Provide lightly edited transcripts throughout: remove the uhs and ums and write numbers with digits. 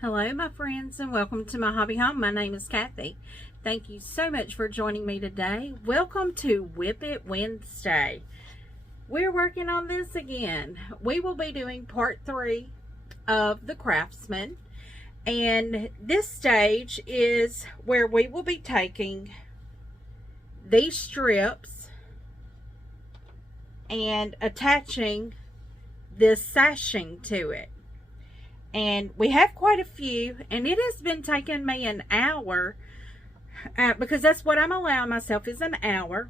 Hello my friends and welcome to my hobby home. My name is Cathy. Thank you so much for joining me today. Welcome to Whip It Wednesday. We're working on this again. We will be doing part 3 of the Craftsman, and this stage is where we will be taking these strips and attaching this sashing to it. And we have quite a few, and it has been taking me an hour because that's what I'm allowing myself, is an hour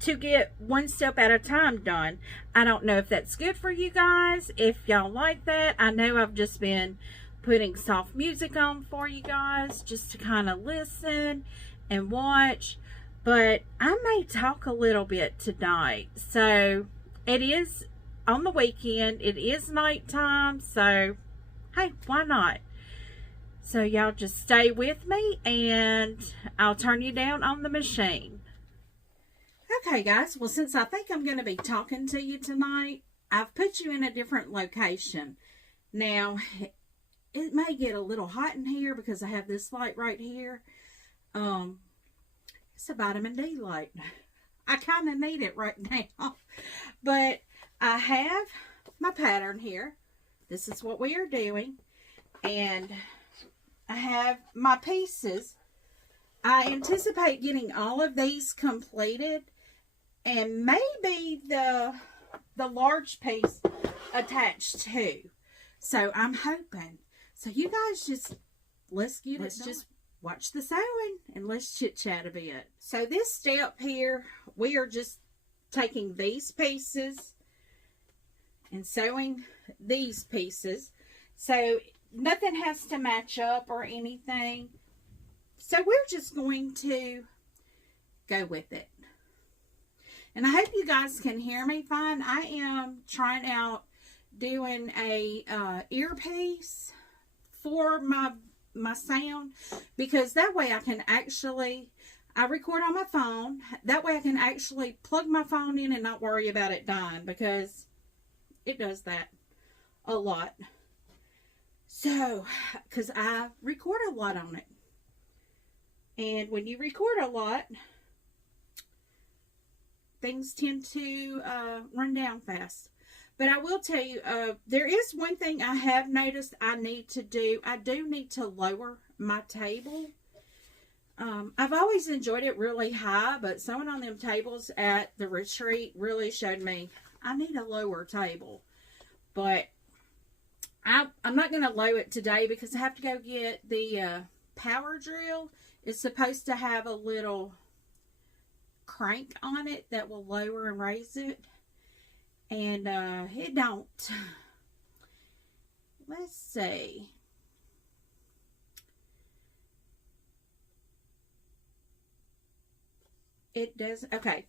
to get one step at a time done. I don't know if that's good for you guys, if y'all like that. I know I've just been putting soft music on for you guys just to kind of listen and watch, but I may talk a little bit tonight. So it is on the weekend, it is nighttime, so hey, why not? So y'all just stay with me and I'll turn you down on the machine. Okay guys, well since I think I'm going to be talking to you tonight, I've put you in a different location. Now, it may get a little hot in here because I have this light right here. It's a vitamin D light. I kind of need it right now. But I have my pattern here. This is what we are doing, and I have my pieces. I anticipate getting all of these completed, and maybe the large piece attached too. So I'm hoping. So you guys let's just watch the sewing and let's chit chat a bit. So this step here, we are just taking these pieces and sewing these pieces, so nothing has to match up or anything. So we're just going to go with it, and I hope you guys can hear me fine. I am trying out doing a earpiece for my sound, because that way I record on my phone. That way I can actually plug my phone in and not worry about it dying, because it does that a lot. So, because I record a lot on it. And when you record a lot, things tend to run down fast. But I will tell you, there is one thing I have noticed I need to do. I do need to lower my table. I've always enjoyed it really high, but sewing on them tables at the retreat really showed me I need a lower table. But I'm not going to lower it today because I have to go get the power drill. It's supposed to have a little crank on it that will lower and raise it. And it don't. Let's see. It does. Okay.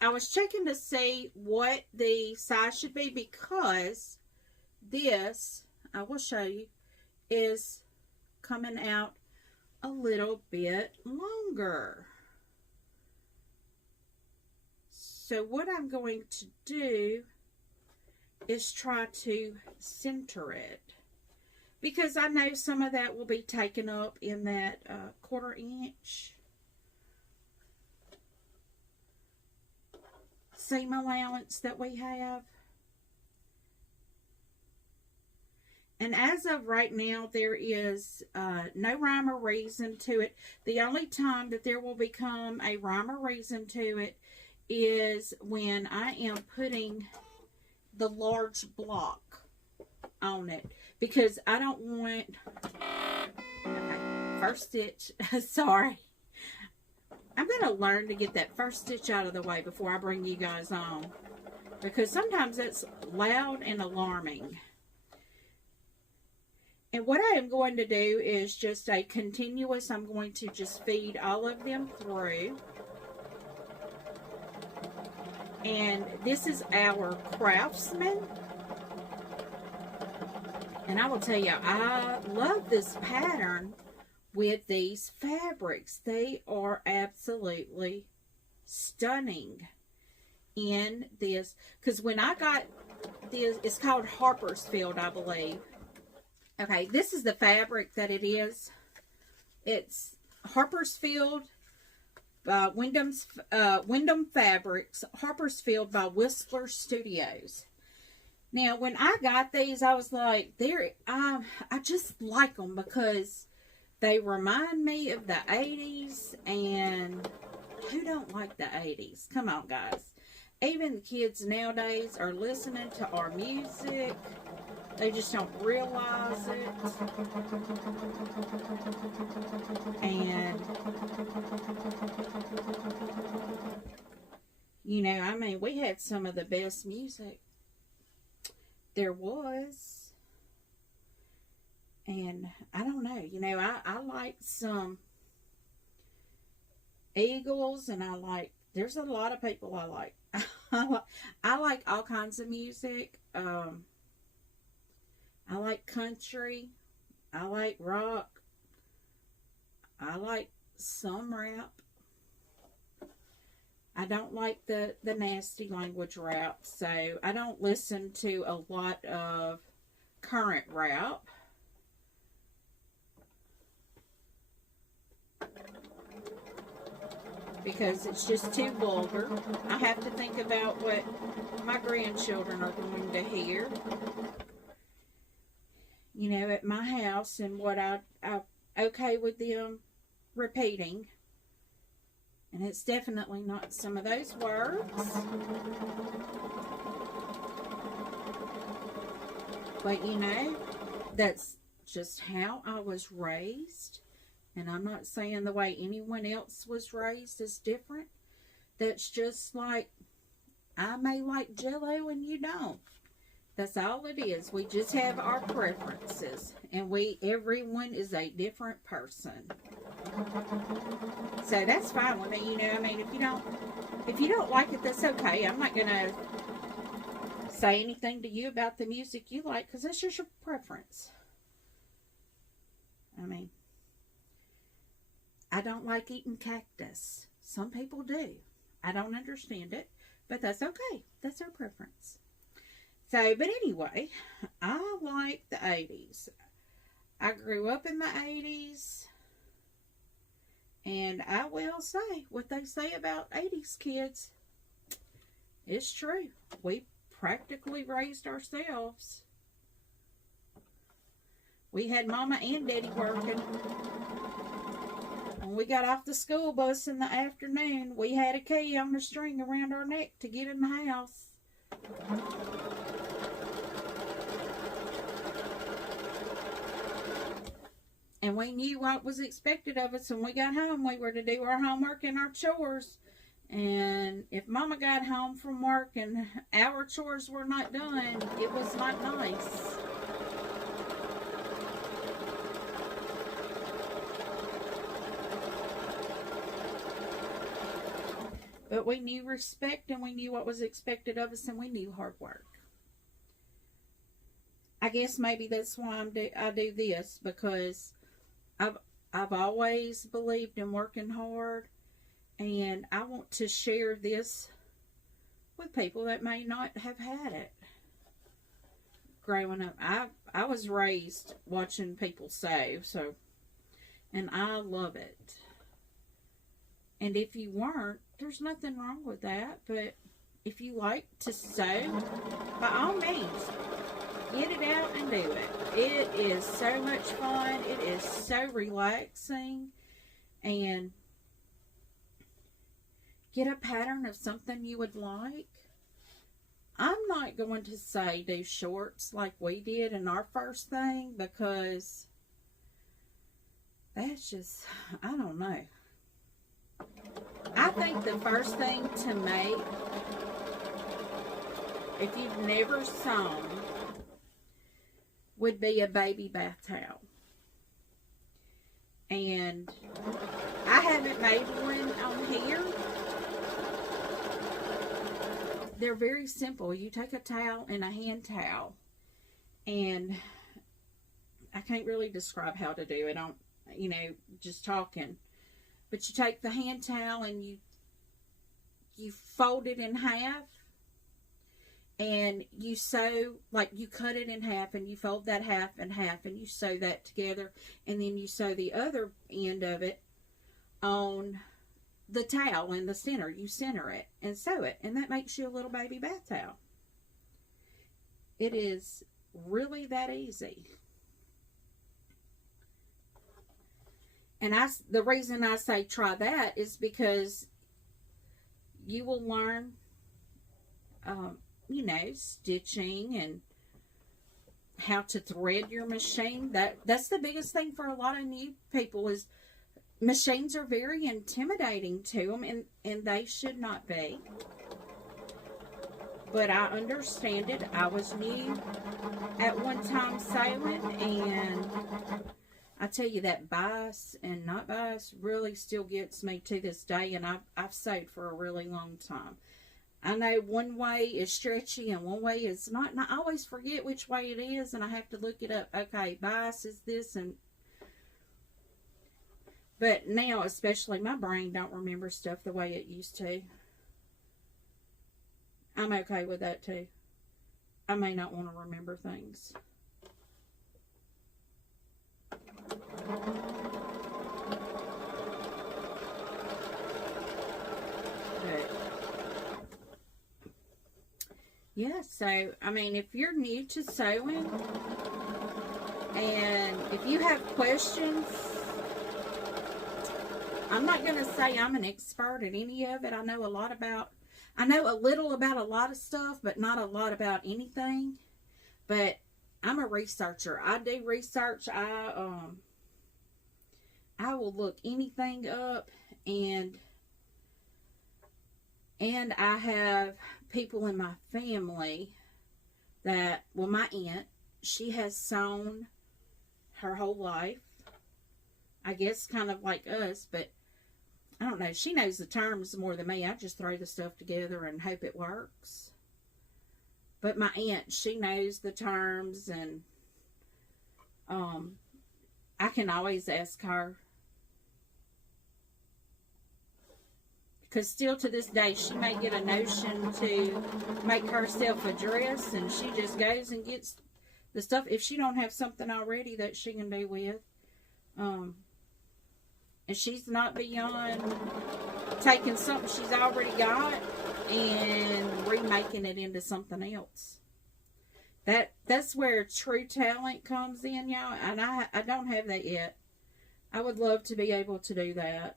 I was checking to see what the size should be, because this, I will show you, is coming out a little bit longer. So what I'm going to do is try to center it, because I know some of that will be taken up in that 1/4 inch seam allowance that we have. And as of right now, there is no rhyme or reason to it. The only time that there will become a rhyme or reason to it is when I am putting the large block on it, because I don't want, okay, first stitch, sorry. I'm going to learn to get that first stitch out of the way before I bring you guys on, because sometimes it's loud and alarming. And what I am going to do is just a continuous, I'm going to just feed all of them through. And this is our Craftsman. And I will tell you, I love this pattern with these fabrics. They are absolutely stunning in this. Because when I got this, it's called Harpersfield, I believe. Okay, this is the fabric that it is. It's Harpersfield Wyndham Fabrics, Harpersfield by Whistler Studios. Now, when I got these, I was like, I just like them because they remind me of the 80s, and who don't like the 80s? Come on, guys. Even the kids nowadays are listening to our music. They just don't realize it. And, you know, I mean, we had some of the best music there was. And I don't know, you know, I like some Eagles, and there's a lot of people I like. I like all kinds of music. I like country. I like rock. I like some rap. I don't like the nasty language rap, so I don't listen to a lot of current rap. Because it's just too vulgar. I have to think about what my grandchildren are going to hear. You know, at my house, and what I'm okay with them repeating. And it's definitely not some of those words. But, you know, that's just how I was raised. And I'm not saying the way anyone else was raised is different. That's just like, I may like Jell-O and you don't. That's all it is. We just have our preferences. And everyone is a different person. So that's fine with me, you know. I mean, if you don't like it, that's okay. I'm not going to say anything to you about the music you like, because that's just your preference. I mean, I don't like eating cactus. Some people do. I don't understand it, but that's okay. That's our preference. So, but anyway, I like the 80s. I grew up in the 80s, and I will say what they say about 80s kids. It's true. We practically raised ourselves. We had Mama and Daddy working. When we got off the school bus in the afternoon, we had a key on a string around our neck to get in the house. And we knew what was expected of us when we got home. We were to do our homework and our chores. And if Mama got home from work and our chores were not done, it was not nice. But we knew respect, and we knew what was expected of us, and we knew hard work. I guess maybe that's why I do this, because I've always believed in working hard, and I want to share this with people that may not have had it. Growing up, I was raised watching people sew, and I love it. And if you weren't, there's nothing wrong with that. But if you like to sew, by all means, get it out and do it. It is so much fun. It is so relaxing. And get a pattern of something you would like. I'm not going to say do shorts like we did in our first thing, because that's just, I don't know. I think the first thing to make, if you've never sewn, would be a baby bath towel. And I haven't made one on here. They're very simple. You take a towel and a hand towel, and I can't really describe how to do it on, just talking. But you take the hand towel and you fold it in half, and you sew, like you cut it in half and you fold that half in half and you sew that together, and then you sew the other end of it on the towel in the center. You center it and sew it, and that makes you a little baby bath towel. It is really that easy. And the reason I say try that is because you will learn, you know, stitching and how to thread your machine. That's the biggest thing for a lot of new people, is machines are very intimidating to them, and they should not be. But I understand it. I was new at one time sewing, and I tell you, that bias and not bias really still gets me to this day, and I've sewed for a really long time. I know one way is stretchy and one way is not, and I always forget which way it is, and I have to look it up. Okay, bias is this, but now especially my brain don't remember stuff the way it used to. I'm okay with that too. I may not want to remember things. Yeah, so, I mean, if you're new to sewing, and if you have questions, I'm not going to say I'm an expert at any of it. I know a little about a lot of stuff, but not a lot about anything. But I'm a researcher. I do research. I will look anything up, and I have people in my family that, well, my aunt, she has sewn her whole life. I guess kind of like us, but I don't know. She knows the terms more than me. I just throw the stuff together and hope it works. But my aunt, she knows the terms, and I can always ask her. Because still to this day, she may get a notion to make herself a dress, and she just goes and gets the stuff. If she don't have something already that she can do with. And she's not beyond taking something she's already got and remaking it into something else. That's where true talent comes in, y'all. And I don't have that yet. I would love to be able to do that.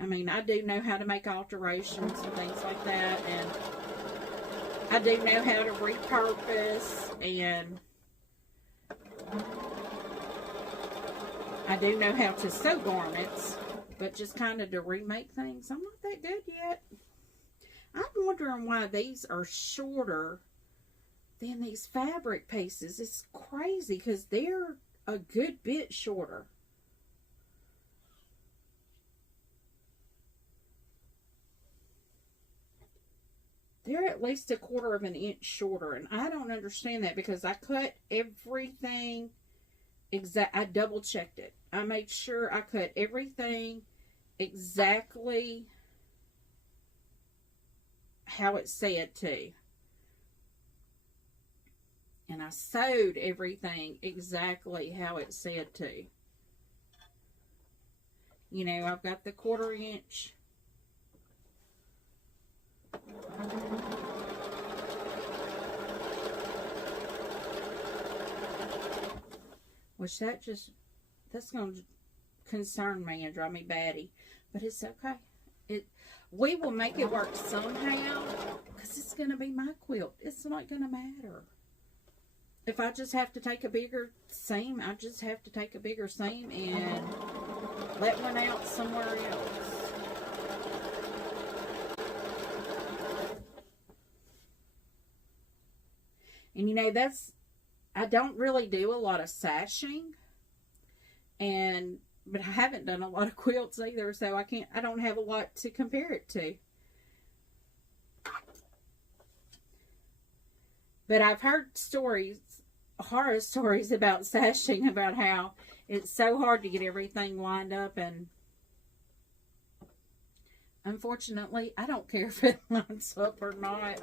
I mean, I do know how to make alterations and things like that, and I do know how to repurpose, and I do know how to sew garments, but just kind of to remake things, I'm not that good yet. I'm wondering why these are shorter than these fabric pieces. It's crazy, because they're a good bit shorter. They're at least 1/4 of an inch shorter, and I don't understand that, because I cut everything I double checked it. I made sure I cut everything exactly how it said to. And I sewed everything exactly how it said to. You know, I've got the 1/4 inch. Which that's going to concern me and drive me batty. But it's okay. We will make it work somehow, because it's going to be my quilt. It's not going to matter. If I just have to take a bigger seam, I just have to take a bigger seam and let one out somewhere else. And you know, I don't really do a lot of sashing, but I haven't done a lot of quilts either, so I don't have a lot to compare it to. But I've heard horror stories about sashing, about how it's so hard to get everything lined up, and unfortunately, I don't care if it lines up or not.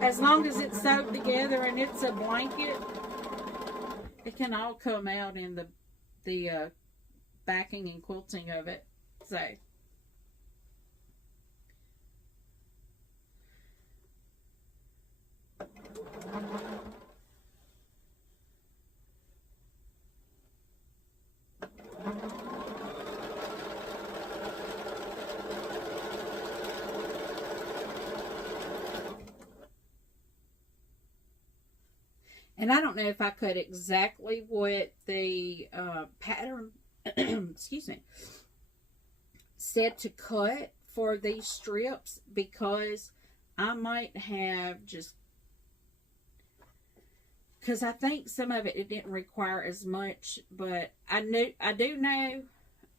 As long as it's sewed together and it's a blanket, it can all come out in the backing and quilting of it. So, and I don't know if I cut exactly what the pattern, excuse me, said to cut for these strips, because I might have just, because I think some of it didn't require as much, but I do know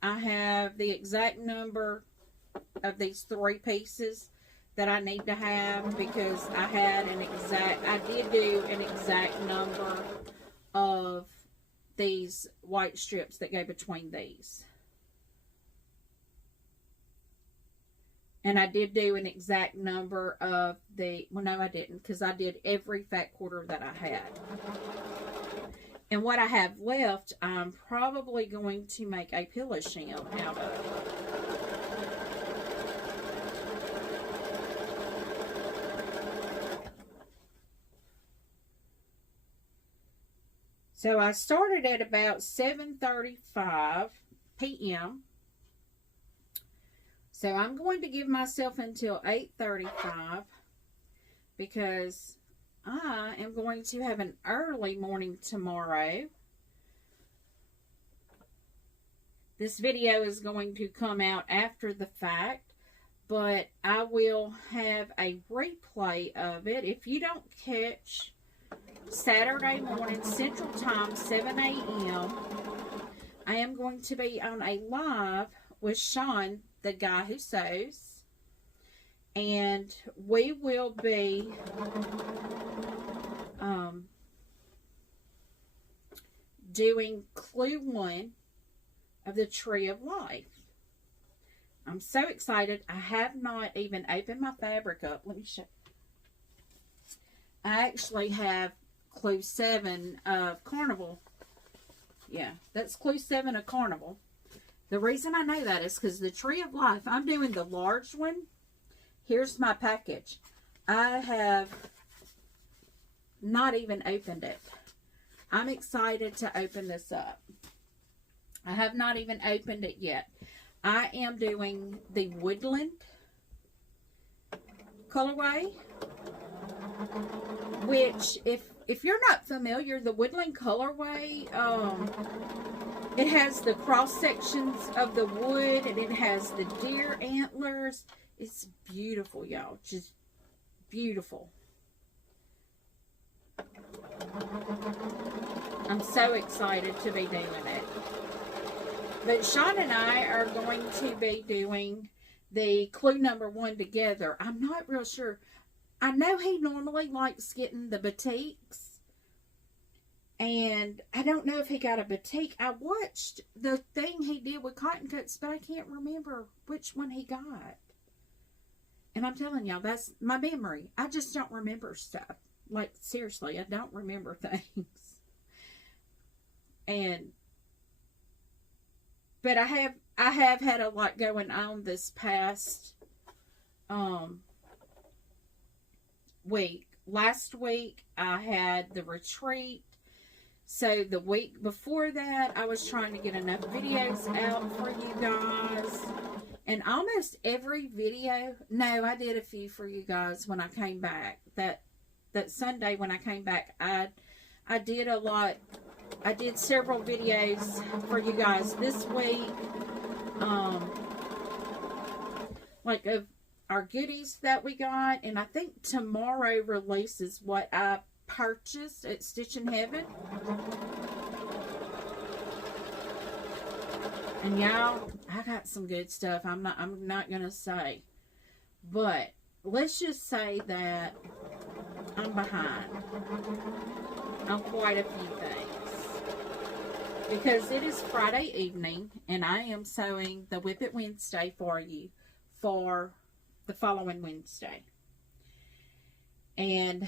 I have the exact number of these 3 pieces that I need to have, because I did do an exact number of these white strips that go between these. And I did do an exact number of well, no, I didn't, because I did every fat quarter that I had. And what I have left, I'm probably going to make a pillow sham out of. So I started at about 7:35 p.m. So I'm going to give myself until 8:35, because I am going to have an early morning tomorrow. This video is going to come out after the fact, but I will have a replay of it. If you don't catch Saturday morning Central Time, 7 a.m., I am going to be on a live with Sean, the guy who sews, and we will be doing clue 1 of the Tree of Life. I'm so excited. I have not even opened my fabric up. Let me show. I actually have clue 7 of Carnival. Yeah, that's clue 7 of Carnival. The reason I know that is because the Tree of Life, I'm doing the large one. Here's my package. I have not even opened it. I'm excited to open this up. I have not even opened it yet. I am doing the Woodland colorway, which if you're not familiar, the Woodland colorway, it has the cross sections of the wood, and it has the deer antlers. It's beautiful, y'all. Just beautiful. I'm so excited to be doing it. But Sean and I are going to be doing the clue number 1 together. I'm not real sure. I know he normally likes getting the batiks, and I don't know if he got a batik. I watched the thing he did with cotton cuts, but I can't remember which one he got. And I'm telling y'all, that's my memory. I just don't remember stuff. Like, seriously, I don't remember things. But I have had a lot going on this past week. Last week I had the retreat. So the week before that, I was trying to get enough videos out for you guys. And almost every video, no, I did a few for you guys when I came back. That Sunday when I came back, I did a lot. I did several videos for you guys this week. Like of our goodies that we got. And I think tomorrow releases what I purchased at Stitch in Heaven. And y'all, I got some good stuff. I'm not gonna say. But let's just say that I'm behind on quite a few things. Because it is Friday evening, and I am sewing the Whip It Wednesday for you for the following Wednesday. And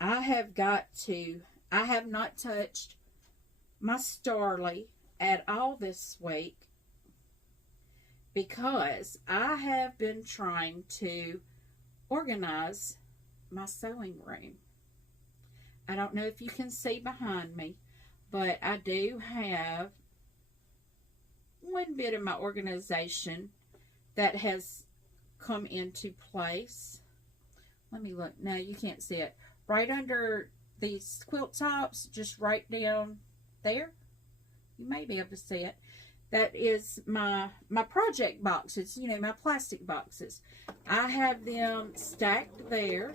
I have not touched my Starly at all this week because I have been trying to organize my sewing room. I don't know if you can see behind me, but I do have one bit of my organization that has come into place. Let me look. No, you can't see it. Right under these quilt tops, just right down there. You may be able to see it. That is my project boxes, you know, my plastic boxes. I have them stacked there.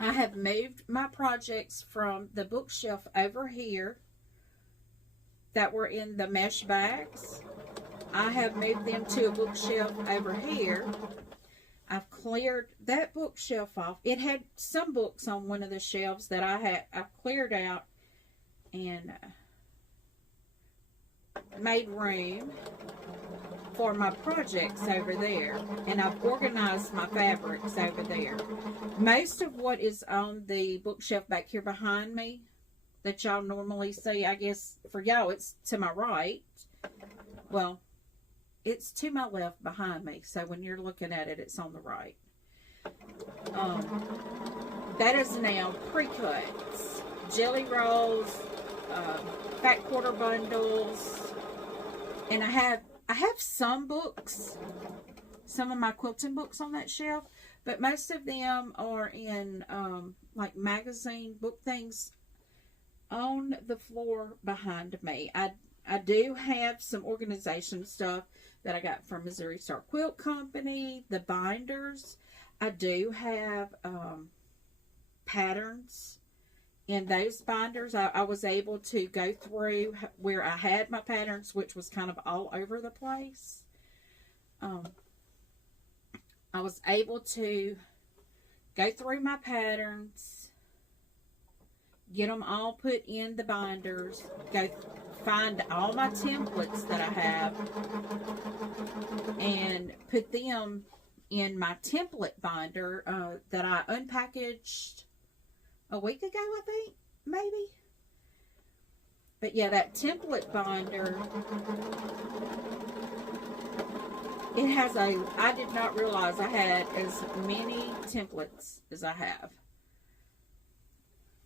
I have moved my projects from the bookshelf over here that were in the mesh bags. I have moved them to a bookshelf over here. I've cleared that bookshelf off. It had some books on one of the shelves that I've cleared out and made room for my projects over there, and I've organized my fabrics over there. Most of what is on the bookshelf back here behind me that y'all normally see, I guess for y'all it's to my right. Well, it's to my left behind me, so when you're looking at it, it's on the right. That is now pre-cuts, jelly rolls, fat quarter bundles, and I have some books, some of my quilting books on that shelf, but most of them are in like magazine book things on the floor behind me. I do have some organization stuff that I got from Missouri Star Quilt Company, the binders. I do have patterns in those binders. I was able to go through where I had my patterns, which was kind of all over the place. I was able to go through my patterns, get them all put in the binders, go find all my templates that I have, and put them in my template binder that I unpackaged a week ago, I think, maybe. But yeah, that template binder, it has I did not realize I had as many templates as I have.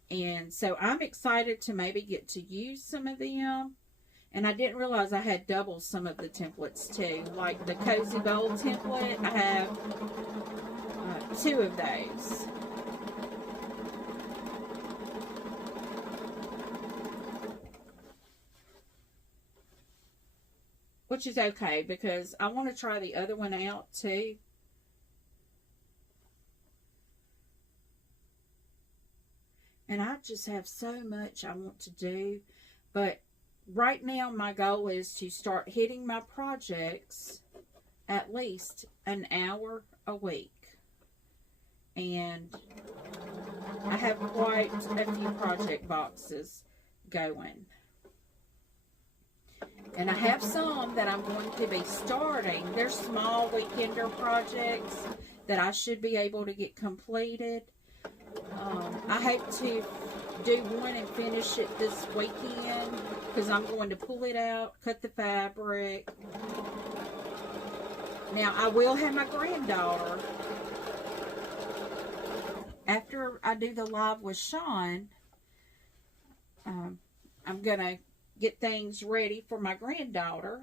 And so I'm excited to maybe get to use some of them. And I didn't realize I had double some of the templates too. Like the Cozy Bowl template, I have 2 of those. Which is okay because I want to try the other one out too. And I just have so much I want to do. But right now my goal is to start hitting my projects at least an hour a week. And I have quite a few project boxes going. And I have some that I'm going to be starting. They're small weekender projects that I should be able to get completed. I hope to do one and finish it this weekend because I'm going to pull it out, cut the fabric. Now, I will have my granddaughter, after I do the live with Sean, I'm going to get things ready for my granddaughter.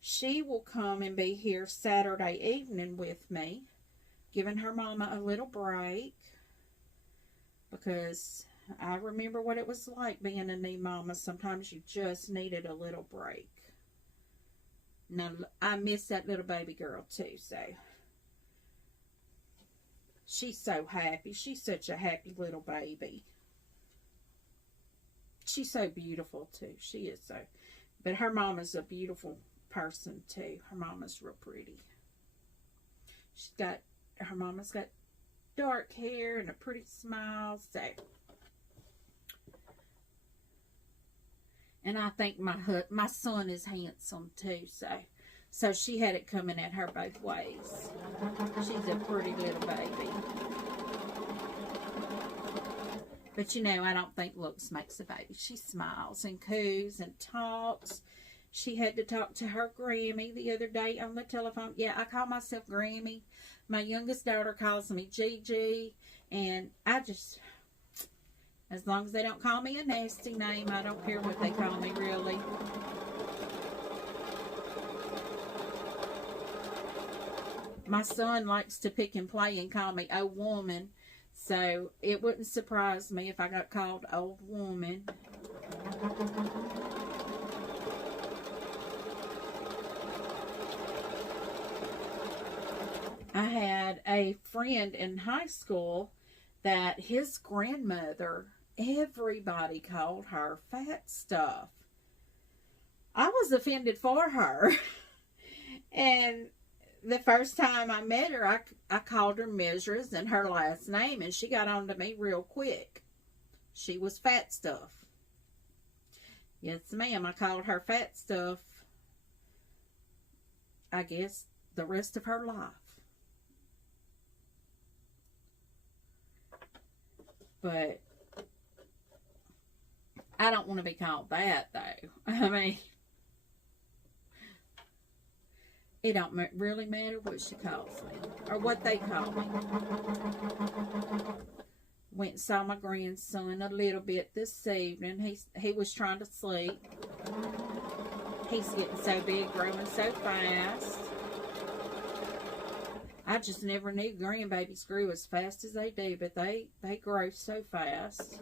She will come and be here Saturday evening with me, giving her mama a little break, because I remember what it was like being a new mama. Sometimes you just needed a little break. Now, I miss that little baby girl too, so she's so happy. She's such a happy little baby. She's so beautiful too. She is so. But her mama's a beautiful person too. Her mama's real pretty. Her mama's got dark hair and a pretty smile. So And I think my son is handsome too, so she had it coming at her both ways. She's a pretty little baby. But you know, I don't think looks makes a baby. She smiles and coos and talks. She had to talk to her Grammy the other day on the telephone. Yeah, I call myself Grammy. My youngest daughter calls me Gigi. And I just, as long as they don't call me a nasty name, I don't care what they call me, really. My son likes to pick and play and call me old woman. So it wouldn't surprise me if I got called old woman. I had a friend in high school that his grandmother, everybody called her fat stuff. I was offended for her. And the first time I met her, I called her Mrs. and her last name, and she got on to me real quick. She was fat stuff. Yes, ma'am, I called her fat stuff, I guess, the rest of her life. But I don't want to be called that, though. I mean, it don't really matter what she calls me or what they call me. Went and saw my grandson a little bit this evening. He was trying to sleep. He's getting so big, growing so fast. I just never knew grandbabies grew as fast as they do, but they grow so fast.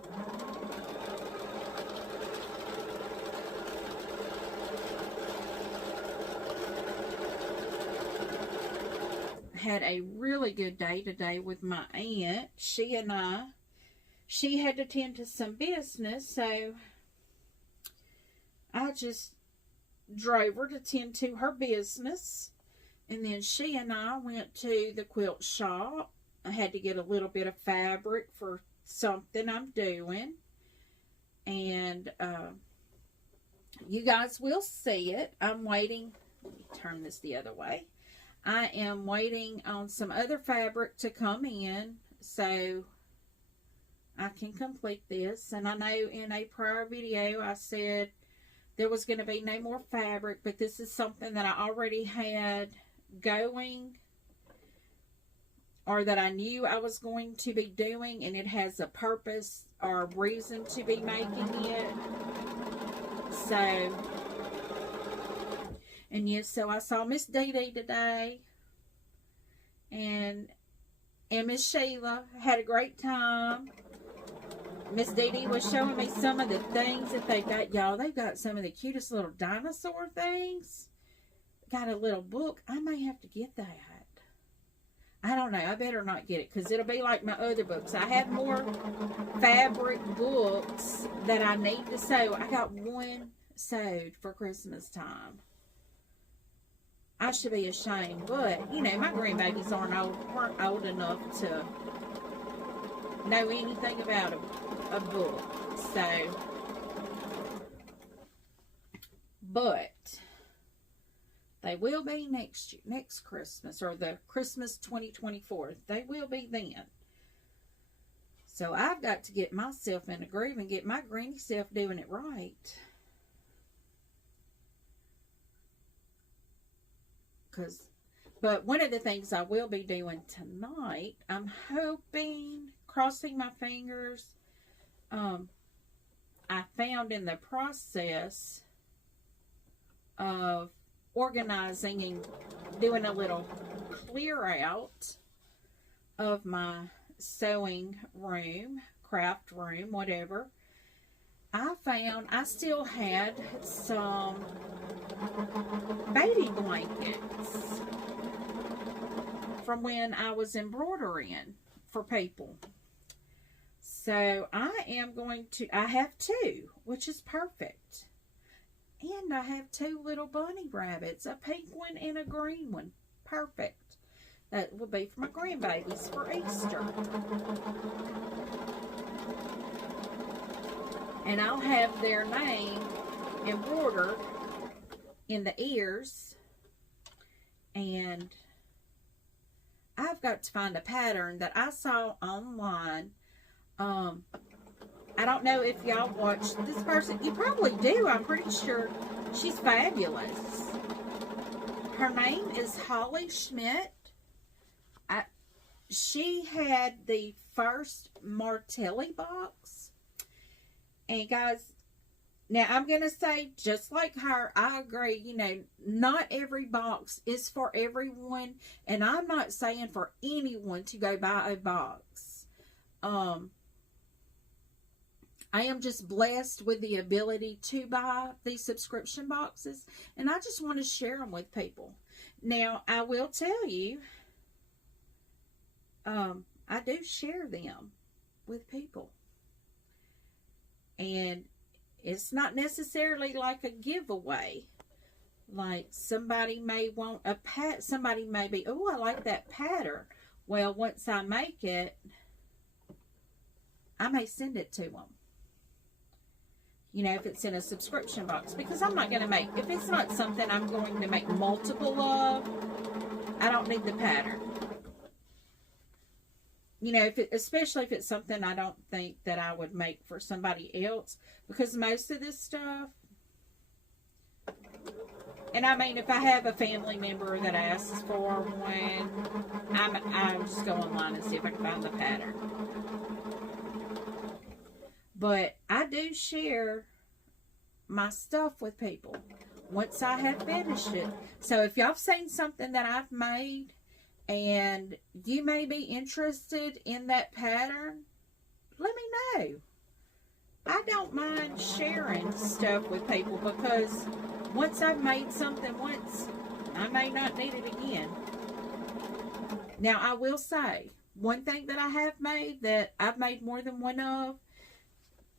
Had a really good day today with my aunt. She had to tend to some business, so I just drove her to tend to her business. And then she and I went to the quilt shop. I had to get a little bit of fabric for something I'm doing. And you guys will see it. I'm waiting. Let me turn this the other way. I am waiting on some other fabric to come in so I can complete this. And I know in a prior video I said there was going to be no more fabric, but this is something that I already had going, or that I knew I was going to be doing, and it has a purpose or a reason to be making it. So, and yes, so I saw Miss Dee Dee today, and Miss Sheila. Had a great time. Miss Dee Dee was showing me some of the things that they've got. Y'all, they've got some of the cutest little dinosaur things. Got a little book. I may have to get that. I don't know. I better not get it, because it'll be like my other books. I have more fabric books that I need to sew. I got one sewed for Christmas time. I should be ashamed, but you know, my grandbabies weren't old enough to know anything about a book. So, but they will be next Christmas, or the Christmas 2024. They will be then. So I've got to get myself in a groove and get my granny self doing it right. But one of the things I will be doing tonight, I'm hoping, crossing my fingers, I found in the process of organizing and doing a little clear out of my sewing room, craft room, whatever. I found I still had some baby blankets from when I was embroidering for people. So I am going to, I have two, which is perfect. And I have two little bunny rabbits, a pink one and a green one. Perfect. That will be for my grandbabies for Easter. And I'll have their name embroidered in the ears, and I've got to find a pattern that I saw online. I don't know if y'all watched this person. You probably do. I'm pretty sure. She's fabulous. Her name is Holly Schmidt. She had the first Martelli box. And guys, now I'm going to say, just like her, I agree, you know, not every box is for everyone. And I'm not saying for anyone to go buy a box. I am just blessed with the ability to buy these subscription boxes, and I just want to share them with people. Now, I will tell you, I do share them with people, and it's not necessarily like a giveaway. Like somebody may want a somebody may be, oh, I like that pattern. Well, once I make it, I may send it to them. You know, if it's in a subscription box, because I'm not going to make, if it's not something I'm going to make multiple of, I don't need the pattern. You know, especially if it's something I don't think that I would make for somebody else, because most of this stuff, and I mean, if I have a family member that asks for one, I'm just go online and see if I can find the pattern. But I do share my stuff with people once I have finished it. So if y'all seen something that I've made and you may be interested in that pattern, let me know. I don't mind sharing stuff with people, because once I've made something once, I may not need it again. Now, I will say, one thing that I have made that I've made more than one of,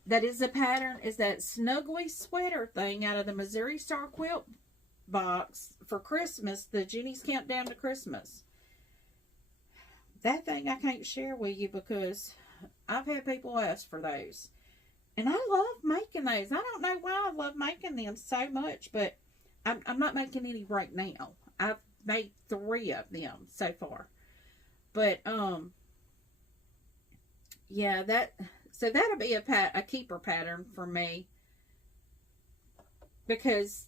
that is a pattern, is that snuggly sweater thing out of the Missouri Star Quilt box for Christmas, the Jenny's Countdown to Christmas. That thing I can't share with you because I've had people ask for those. And I love making those. I don't know why I love making them so much, but I'm not making any right now. I've made 3 of them so far. But, yeah, so that'll be a keeper pattern for me, because,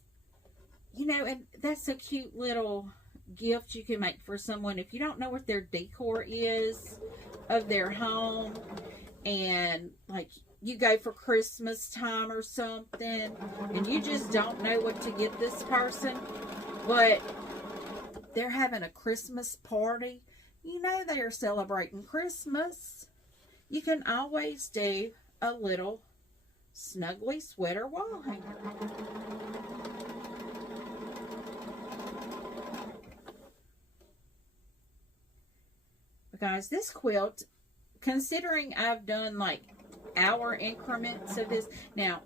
you know, and that's a cute little gift you can make for someone if you don't know what their decor is of their home, and like you go for Christmas time or something and you just don't know what to get this person, but they're having a Christmas party. You know, they are celebrating Christmas. You can always do a little snuggly sweater wall hanger. But guys, this quilt, considering I've done like hour increments of this. Now,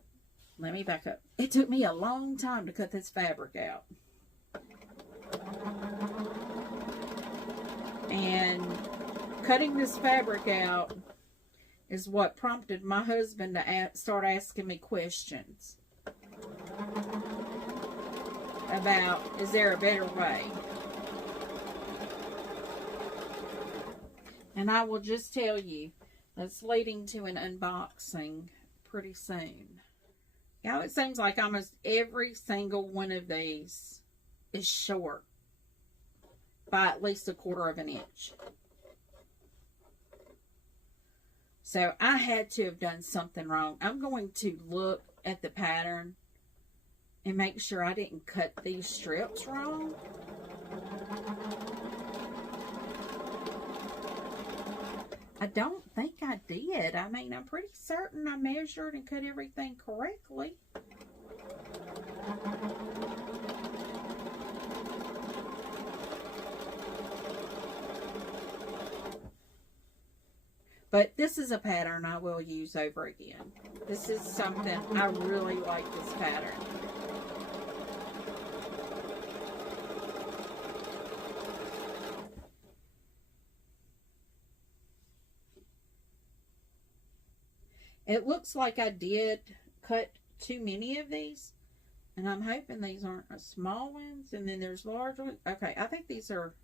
let me back up. It took me a long time to cut this fabric out. And cutting this fabric out is what prompted my husband to start asking me questions about, is there a better way? And I will just tell you, that's leading to an unboxing pretty soon. Now, it seems like almost every single one of these is short by at least 1/4 of an inch. So I had to have done something wrong. I'm going to look at the pattern and make sure I didn't cut these strips wrong. I don't think I did. I mean, I'm pretty certain I measured and cut everything correctly. But this is a pattern I will use over again. This is something, I really like this pattern. It looks like I did cut too many of these, And I'm hoping these aren't small ones. And then there's large ones. Okay, I think these are...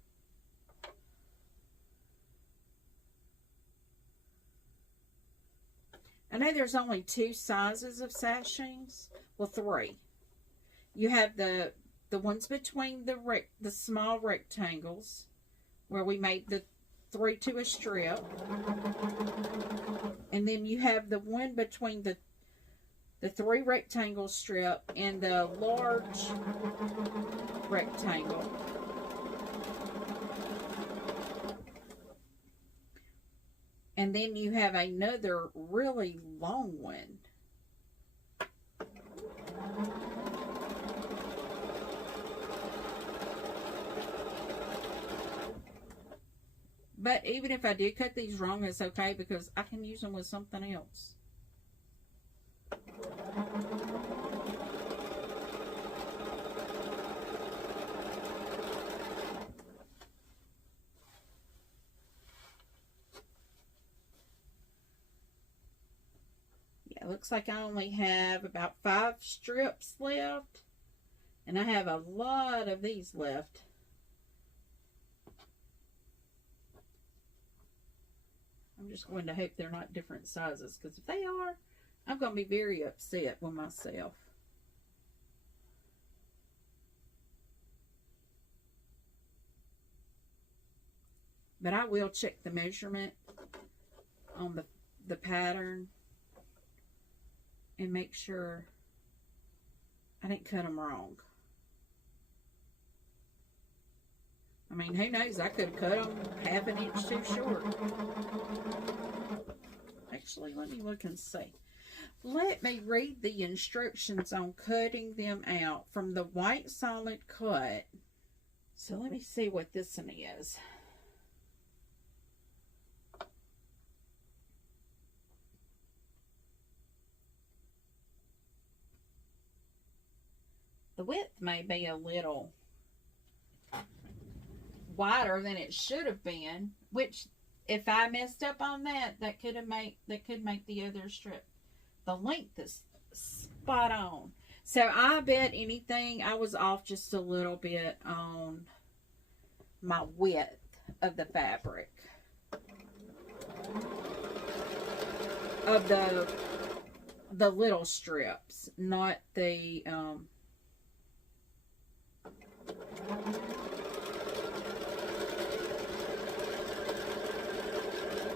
I know there's only 2 sizes of sashings. Well, 3. You have the ones between the small rectangles, where we made the 3 to a strip. And then you have the one between the 3 rectangle strip and the large rectangle. And then you have another really long one. But even if I did cut these wrong, it's okay because I can use them with something else. Yeah, it looks like I only have about 5 strips left. And I have a lot of these left. I'm just going to hope they're not different sizes, because if they are, I'm going to be very upset with myself. But I will check the measurement on the pattern and make sure I didn't cut them wrong. I mean, who knows? I could have cut them ½ an inch too short. Actually, let me look and see. Let me read the instructions on cutting them out from the white solid cut. So let me see what this one is. The width may be a little wider than it should have been, which if I messed up on that, that could make the other strip. The length is spot on. So I bet anything I was off just a little bit on my width of the fabric. Of the little strips, not the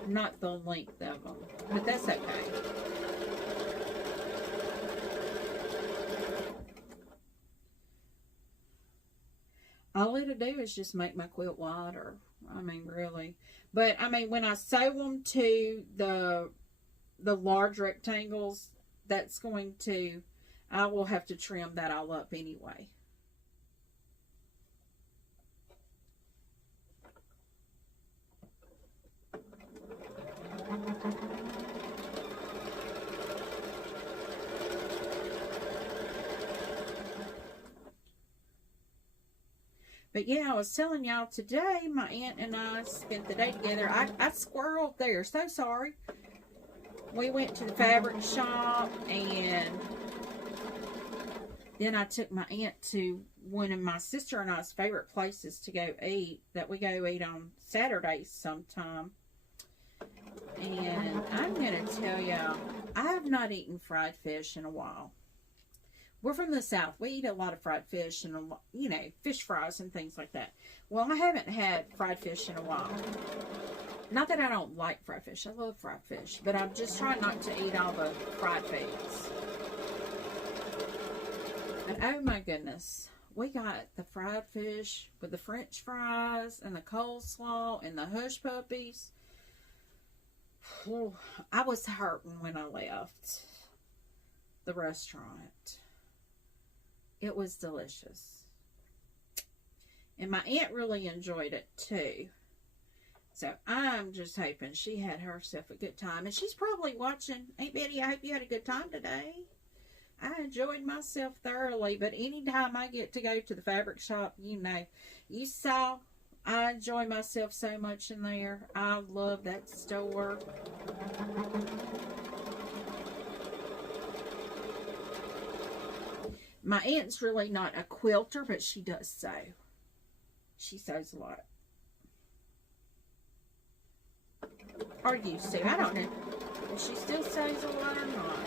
not the length of them, but that's okay. All it'll do is just make my quilt wider. I mean, really. But I mean, when I sew them to the large rectangles, that's going to, I will have to trim that all up anyway. But yeah, I was telling y'all today, my aunt and I spent the day together. I squirreled there. So sorry. We went to the fabric shop, and then I took my aunt to one of my sister and I's favorite places to go eat, that we go eat on Saturdays sometime. And I'm going to tell y'all, I have not eaten fried fish in a while. We're from the South. We eat a lot of fried fish and, you know, fish fries and things like that. Well, I haven't had fried fish in a while. Not that I don't like fried fish. I love fried fish. But I'm just trying not to eat all the fried foods. And oh my goodness. We got the fried fish with the French fries and the coleslaw and the hush puppies. I was hurting when I left the restaurant. It was delicious. And my aunt really enjoyed it too. So I'm just hoping she had herself a good time. And she's probably watching. Aunt Betty, I hope you had a good time today. I enjoyed myself thoroughly. But anytime I get to go to the fabric shop, you know, you saw I enjoy myself so much in there. I love that store. My aunt's really not a quilter, but she does sew. She sews a lot. Or used to. I don't know if she still sews a lot or not.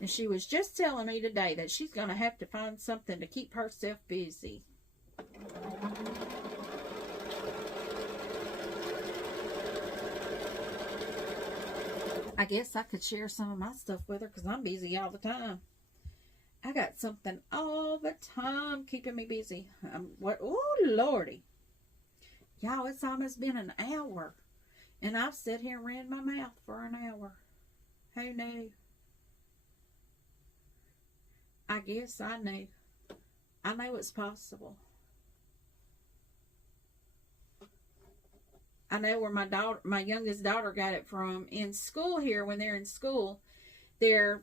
And she was just telling me today that she's going to have to find something to keep herself busy. I guess I could share some of my stuff with her because I'm busy all the time. I got something all the time keeping me busy. Oh, Lordy. Y'all, it's almost been an hour. And I've sat here and ran my mouth for an hour. Who knew? I guess I knew. I know it's possible. I know where my youngest daughter got it from. In school here, when they're in school, their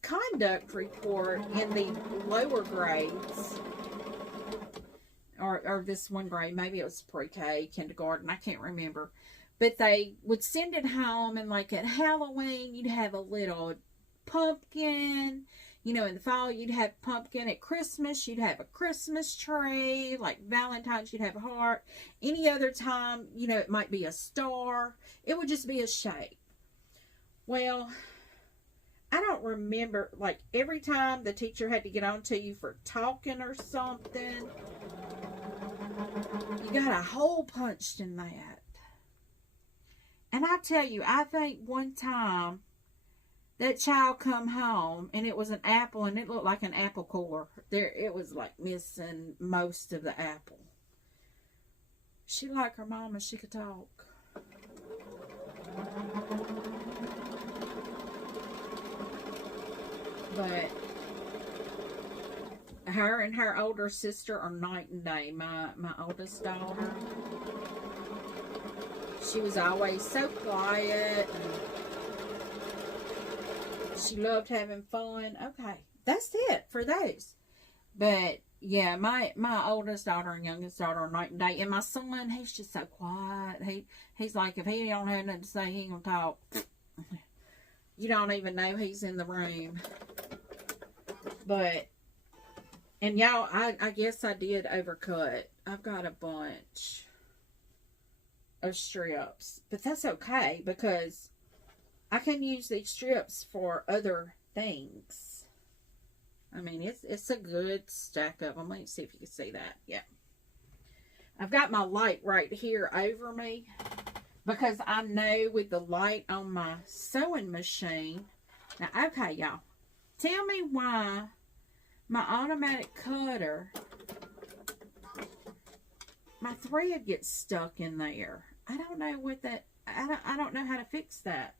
conduct report in the lower grades, or this one grade, maybe it was pre-K, kindergarten, I can't remember. But they would send it home, and like at Halloween, you'd have a little pumpkin. You know, in the fall, you'd have pumpkin. At Christmas, you'd have a Christmas tree. Like Valentine's, you'd have a heart. Any other time, you know, it might be a star. It would just be a shape. Well, I don't remember, like, every time the teacher had to get on to you for talking or something, you got a hole punched in that. And I tell you, I think one time, that child come home, and it was an apple, and it looked like an apple core. It was like missing most of the apple. She like her mama, she could talk. But her and her older sister are night and day. My oldest daughter, she was always so quiet, and she loved having fun. Okay, that's it for those. But yeah, my oldest daughter and youngest daughter are night and day. And my son, he's just so quiet. He's like, if he don't have nothing to say, he ain't gonna talk. You don't even know he's in the room. But, and y'all, I guess I did overcut. I've got a bunch of strips, but that's okay because I can use these strips for other things. I mean, it's a good stack of them. Let me see if you can see that. Yeah. I've got my light right here over me because I know with the light on my sewing machine. Now, okay, y'all. Tell me why my automatic cutter, my thread gets stuck in there. I don't know what that, I don't know how to fix that.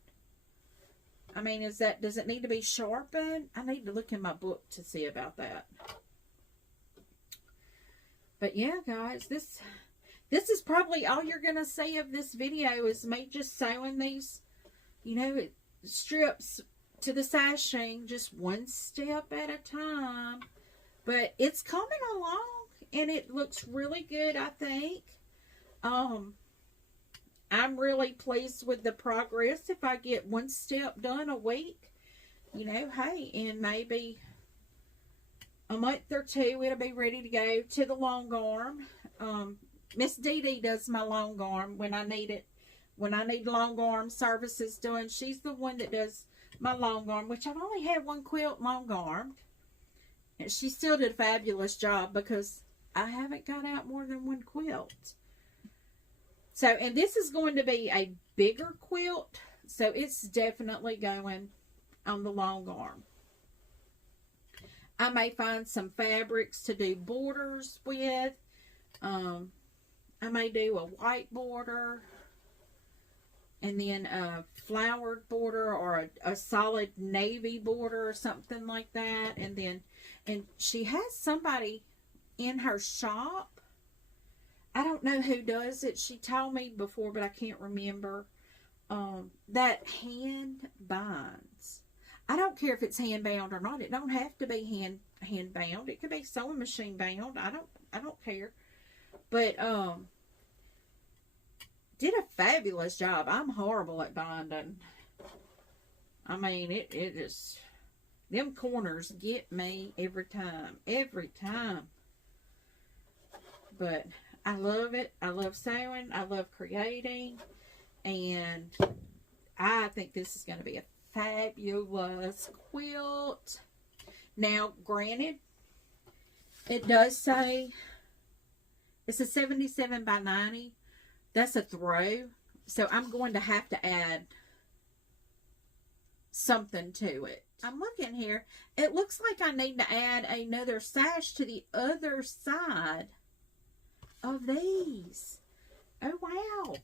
I mean, does it need to be sharpened? I need to look in my book to see about that. But yeah, guys, this is probably all you're going to see of this video is me just sewing these, you know, strips to the sashing just one step at a time. But it's coming along, and it looks really good, I think. I'm really pleased with the progress. If I get one step done a week, you know, hey, in maybe a month or two, it'll be ready to go to the long arm. Miss Dee Dee does my long arm when I need it. When I need long arm services done, she's the one that does my long arm, which I've only had one quilt long armed. And she still did a fabulous job because I haven't got out more than one quilt. So, and this is going to be a bigger quilt, so it's definitely going on the long arm. I may find some fabrics to do borders with. I may do a white border, and then a flowered border, or a solid navy border, or something like that. And she has somebody in her shop. I don't know who does it. She told me before, but I can't remember. That hand binds. I don't care if it's hand bound or not. It don't have to be hand bound. It could be sewing machine bound. I don't care. But did a fabulous job. I'm horrible at binding. I mean, Them corners get me every time. Every time. But I love it. I love sewing. I love creating. And I think this is going to be a fabulous quilt. Now, granted, it does say it's a 77 by 90. That's a throw. So I'm going to have to add something to it. I'm looking here. It looks like I need to add another sash to the other side of these. Oh, wow.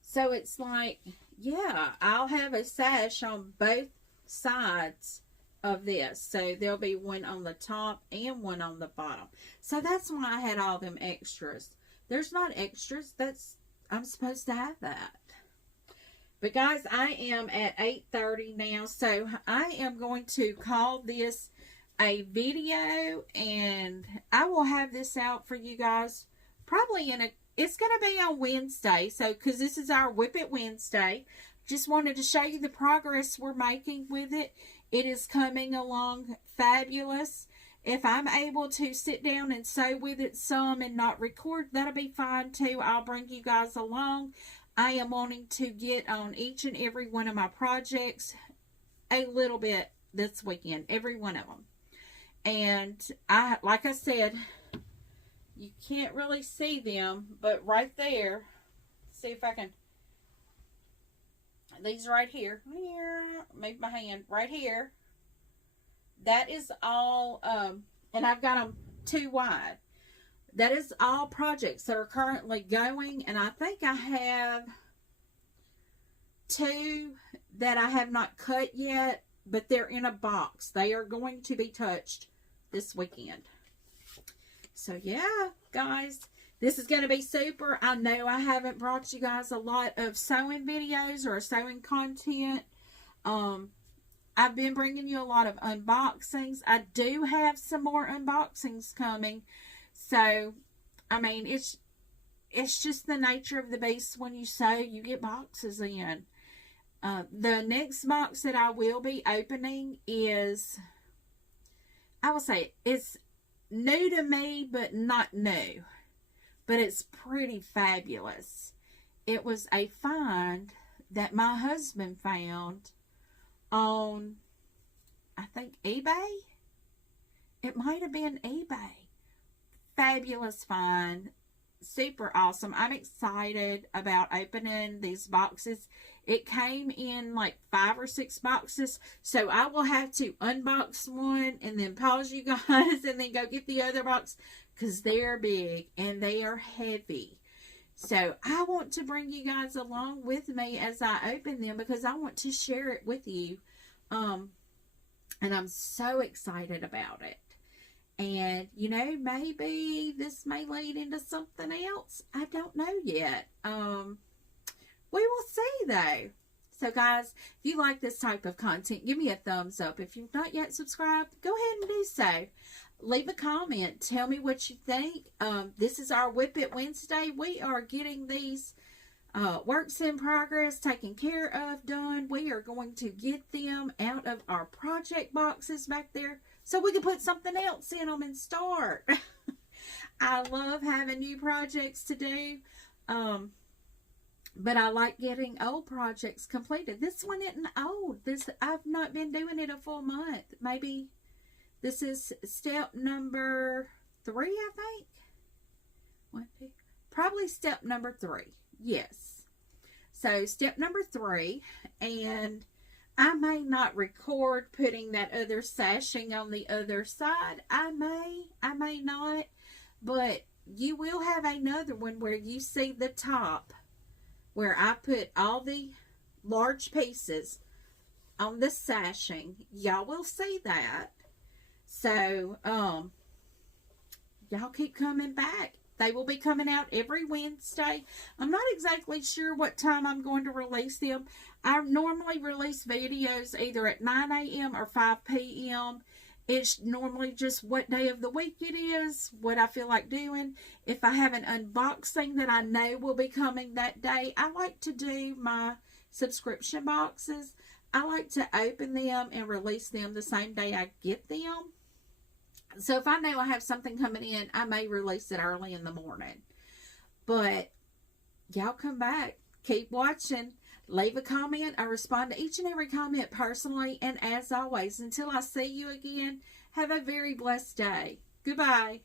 So it's like, yeah, I'll have a sash on both sides of this. So there'll be one on the top and one on the bottom. So that's why I had all them extras. There's not extras. I'm supposed to have that. But guys, I am at 8:30 now. So I am going to call this a video, and I will have this out for you guys probably it's going to be on Wednesday. So, because this is our Whip It Wednesday. Just wanted to show you the progress we're making with it. It is coming along fabulous. If I'm able to sit down and sew with it some and not record, that'll be fine too. I'll bring you guys along. I am wanting to get on each and every one of my projects a little bit this weekend. Every one of them. And like I said, you can't really see them, but right there, see if I can, these right here, move my hand, right here, that is all, and I've got them 2 wide. That is all projects that are currently going, and I think I have 2 that I have not cut yet, but they're in a box. They are going to be touched this weekend. So yeah, guys, this is going to be super. I know I haven't brought you guys a lot of sewing videos or sewing content. I've been bringing you a lot of unboxings. I do have some more unboxings coming. So, I mean, it's just the nature of the beast. When you sew, you get boxes in. The next box that I will be opening is, I will say, it's new to me, but not new. But it's pretty fabulous. It was a find that my husband found on, I think, eBay. It might have been eBay. Fabulous find. Super awesome. I'm excited about opening these boxes. It came in like 5 or 6 boxes. So I will have to unbox one and then pause you guys and then go get the other box, because they're big and they are heavy. So I want to bring you guys along with me as I open them, because I want to share it with you. And I'm so excited about it. And, you know, maybe this may lead into something else. I don't know yet. We will see, though. So, guys, if you like this type of content, give me a thumbs up. If you've not yet subscribed, go ahead and do so. Leave a comment. Tell me what you think. This is our Whip It Wednesday. We are getting these works in progress taken care of, done. We are going to get them out of our project boxes back there, so we can put something else in them and start. I love having new projects to do. But I like getting old projects completed. This one isn't old. I've not been doing it a full month. Maybe this is step number 3, I think. 1, 2. Probably step number 3. Yes. So step number 3, and I may not record putting that other sashing on the other side. I may not, but you will have another one where you see the top, where I put all the large pieces on the sashing. Y'all will see that. So, y'all keep coming back. They will be coming out every Wednesday. I'm not exactly sure what time I'm going to release them. I normally release videos either at 9 a.m. or 5 p.m. It's normally just what day of the week it is, what I feel like doing. If I have an unboxing that I know will be coming that day, I like to do my subscription boxes, I like to open them and release them the same day I get them. So if I know I have something coming in, I may release it early in the morning. But y'all come back. Keep watching. Leave a comment. I respond to each and every comment personally. And as always, until I see you again, have a very blessed day. Goodbye.